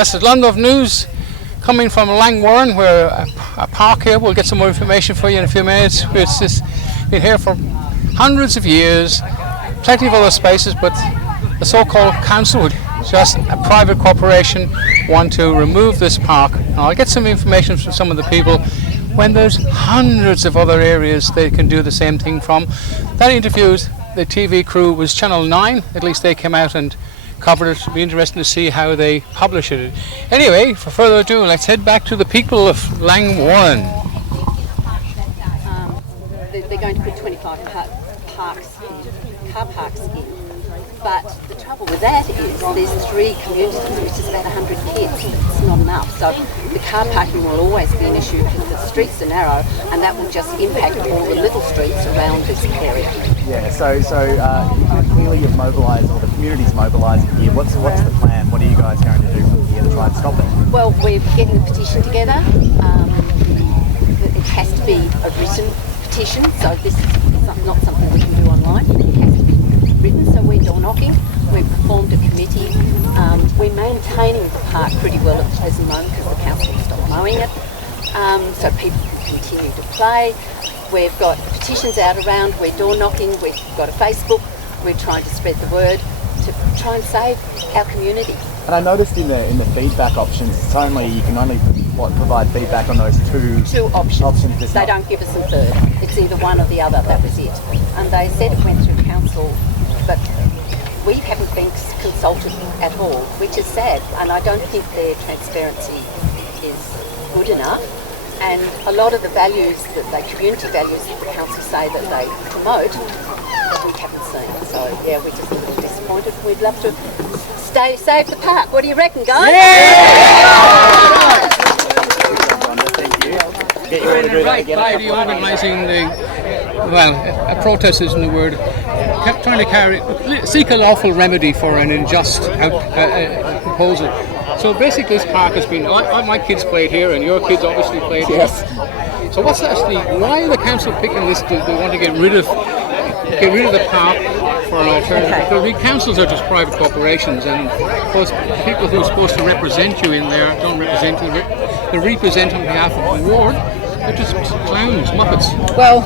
this is London News coming from Langwarren, where a park here. We'll get some more information for you in a few minutes. It's just been here for hundreds of years, plenty of other spaces, but the so-called council, just a private corporation, want to remove this park. Now, I'll get some information from some of the people when there's hundreds of other areas they can do the same thing from. That interviews the TV crew was Channel 9, at least they came out and covered it. It'll be interesting to see how they publish it. Anyway, for further ado, let's head back to the people of Langwarren. They're going to put 25 car parks in, but the trouble with that is there's 3 communities, which is about 100 kids. It's not enough. So the car parking will always be an issue because the streets are narrow, and that will just impact all the little streets around this area. Yeah, so clearly you've mobilised, or the community's mobilising here. What's the plan? What are you guys going to do from here to try and stop it? Well, we're getting a petition together. It has to be a written petition, so this is not something we can do online. It has to be written, so we're door knocking. We've formed a committee. We're maintaining the park pretty well at the present moment because the council stopped mowing it, so people can continue to play. We've got petitions out around, we're door knocking, we've got a Facebook, we're trying to spread the word to try and save our community. And I noticed in the feedback options, you can only provide feedback on those two options. They don't give us a third. It's either one or the other, that was it. And they said it went through council, but we haven't been consulted at all, which is sad, and I don't think their transparency is good enough. And a lot of the values, community values that the council say that they promote, we haven't seen. So yeah, we're just a little disappointed. We'd love to save the park. What do you reckon, guys? Yeah! Get you ready to do that again. By organising a protest isn't the word. Kept trying to seek a lawful remedy for an unjust proposal. So basically, this park has been. My kids played here, and your kids obviously played here. Yes. So what's actually? Why are the council picking this? They want to get rid of the park for an alternative. Okay. The councils are just private corporations, and those people who are supposed to represent you in there don't represent you. They represent on behalf of the ward. They're just clowns, muppets. Well,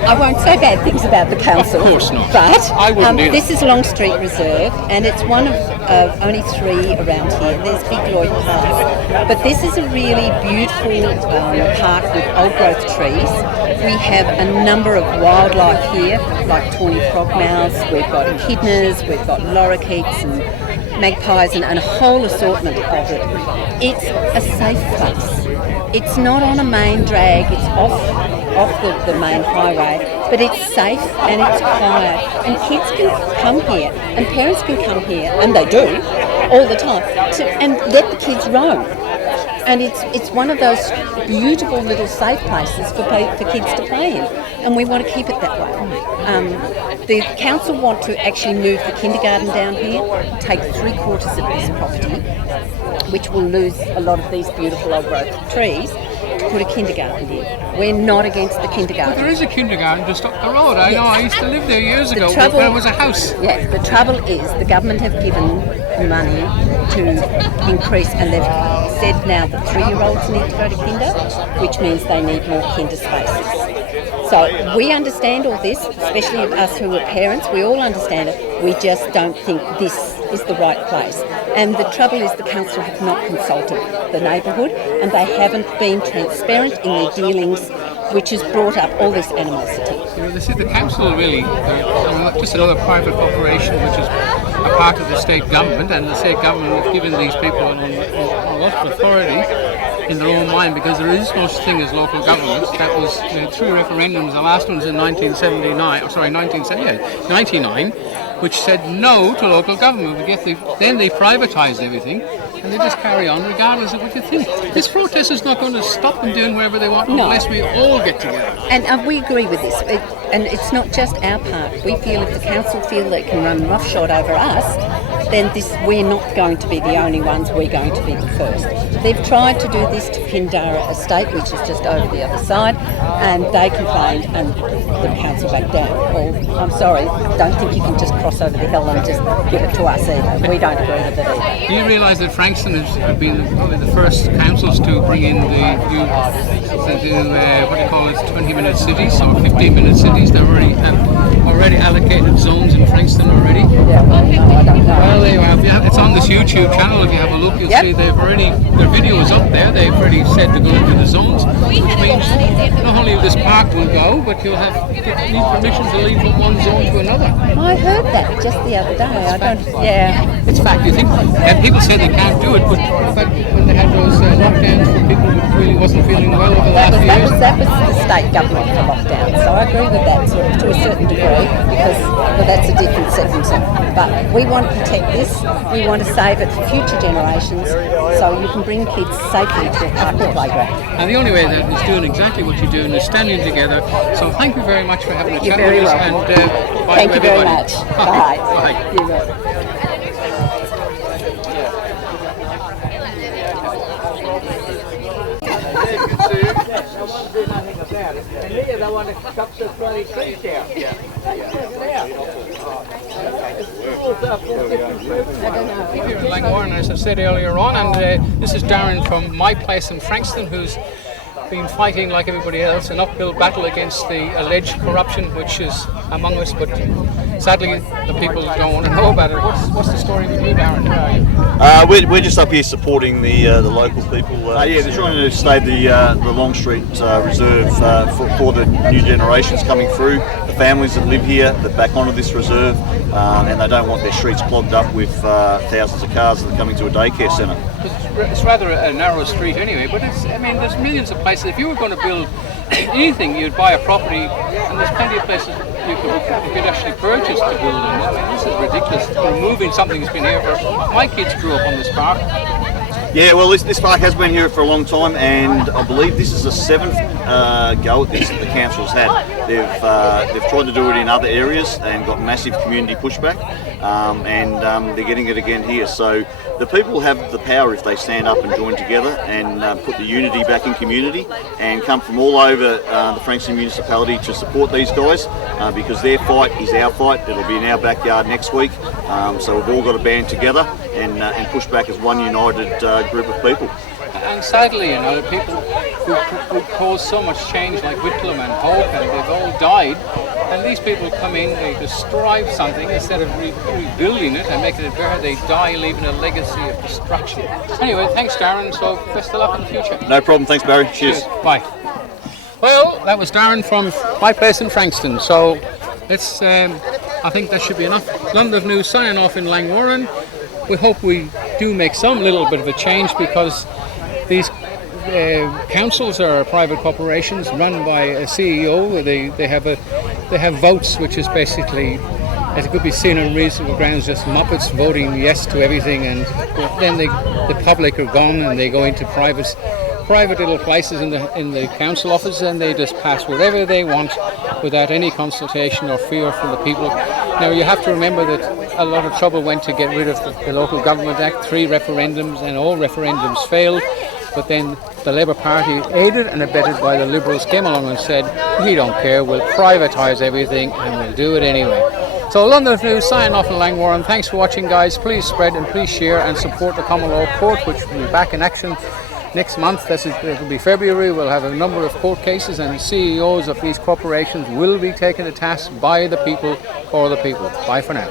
I won't say bad things about the council. Of course not. But I wouldn't either. This is Longstreet Reserve, and it's one of only 3 around here. There's Big Lloyd Park, but this is a really beautiful park with old growth trees. We have a number of wildlife here, like tawny frogmouths. We've got echidnas, we've got lorikeets and magpies, and a whole assortment of it. It's a safe place. It's not on a main drag, it's off the main highway, but it's safe and it's quiet, and kids can come here and parents can come here, and they do all the time, and let the kids roam. And it's one of those beautiful little safe places for kids to play in, and we want to keep it that way. The council want to actually move the kindergarten down here, take 3/4 of this property, which will lose a lot of these beautiful old growth trees, to put a kindergarten in. We're not against the kindergarten. But there is a kindergarten just up the road. I know, I used to live there years ago. There was a house. Yeah, the trouble is the government have given money to increase, and they've said now that 3-year-olds need to go to kinder, which means they need more kinder spaces. So we understand all this, especially us who are parents, we all understand it. We just don't think this is the right place. And the trouble is the council have not consulted the neighbourhood, and they haven't been transparent in their dealings, which has brought up all this animosity. The council really, just another private corporation which is a part of the state government, and the state government have given these people a lot of authority in their own mind, because there is no such thing as local government. That was 3 referendums. The last one was in 1999, which said no to local government. Then they privatised everything, and they just carry on regardless of what you think. This protest is not going to stop them doing wherever they want unless we all get together. And we agree with this. And it's not just our part. We feel if the council feel they can run roughshod over us, then we're not going to be the only ones, we're going to be the first. They've tried to do this to Pindara Estate, which is just over the other side, and they complained and the council backed down. Well, I'm sorry, don't think you can just cross over the hill and just give it to us either. We don't agree with it either. Do you realise that Frankston has been probably the first councils to bring in the new, what do you call it, 20-minute cities or 15-minute cities? They already allocated zones in Frankston already. Yeah, well, no, I don't know. Well, there you have. It's on this YouTube channel. If you have a look, you'll see their video is up there. They've already said to go into the zones, which means not only this park will go, but you'll need permission to leave from one zone to another. I heard that just the other day. It's fact. You think, and people say they can't do it, but when they had those lockdowns for people who really wasn't feeling well over the last few years. That was the state government for lockdown, so I agree with that sort of to a certain degree, because that's a different sentence. But we want to protect this. We want to save it for future generations, so you can bring kids safely to a park or playground. And the only way that is doing exactly what you're doing is standing together. So thank you very much for having a chat with us. And bye thank to you very everybody. much. Bye. Bye. You're welcome. Here in Langwarren, as I said earlier on, and this is Darren from my place in Frankston, who's been fighting like everybody else an uphill battle against the alleged corruption which is among us, but sadly the people don't want to know about it. What's the story with you, Darren? Where are you? We're just up here supporting the local people. They're trying to save the Long Street Reserve for the new generations coming through, the families that live here that back onto this reserve, and they don't want their streets clogged up with thousands of cars that are coming to a daycare centre. It's rather a narrow street anyway, but there's millions of places. If you were going to build anything, you'd buy a property, and there's plenty of places you could actually purchase to build in. This is ridiculous, removing something that's been here for... My kids grew up on this park. Yeah, well, this park has been here for a long time, and I believe this is the 7th go at this that the council's had. They've tried to do it in other areas and got massive community pushback, and they're getting it again here. So the people have the power if they stand up and join together and put the unity back in community and come from all over the Frankston municipality to support these guys, because their fight is our fight. It'll be in our backyard next week, so we've all got to band together and push back as one united group of people. And sadly, the people who caused so much change, like Whitlam and Hope, and they've all died. And these people come in, they destroy something instead of rebuilding it and making it better. They die, leaving a legacy of destruction. Anyway, thanks, Darren. So best of luck in the future. No problem. Thanks, Barry. Cheers. Bye. Well, that was Darren from my place in Frankston. So let's. I think that should be enough. London News signing off in Langwarren. We hope we do make some little bit of a change, because these councils are private corporations run by a CEO. They have votes, which is basically, as it could be seen on reasonable grounds, just Muppets voting yes to everything, and then the public are gone and they go into private little places in the council office, and they just pass whatever they want without any consultation or fear from the people. Now you have to remember that a lot of trouble went to get rid of the Local Government Act, 3 referendums, and all referendums failed. But then the Labour Party, aided and abetted by the Liberals, came along and said, we don't care, we'll privatise everything and we'll do it anyway. So London News signing off in Langwarren. Thanks for watching, guys. Please spread and please share and support the Common Law Court, which will be back in action next month. It will be February. We'll have a number of court cases, and CEOs of these corporations will be taken to task by the people, for the people. Bye for now.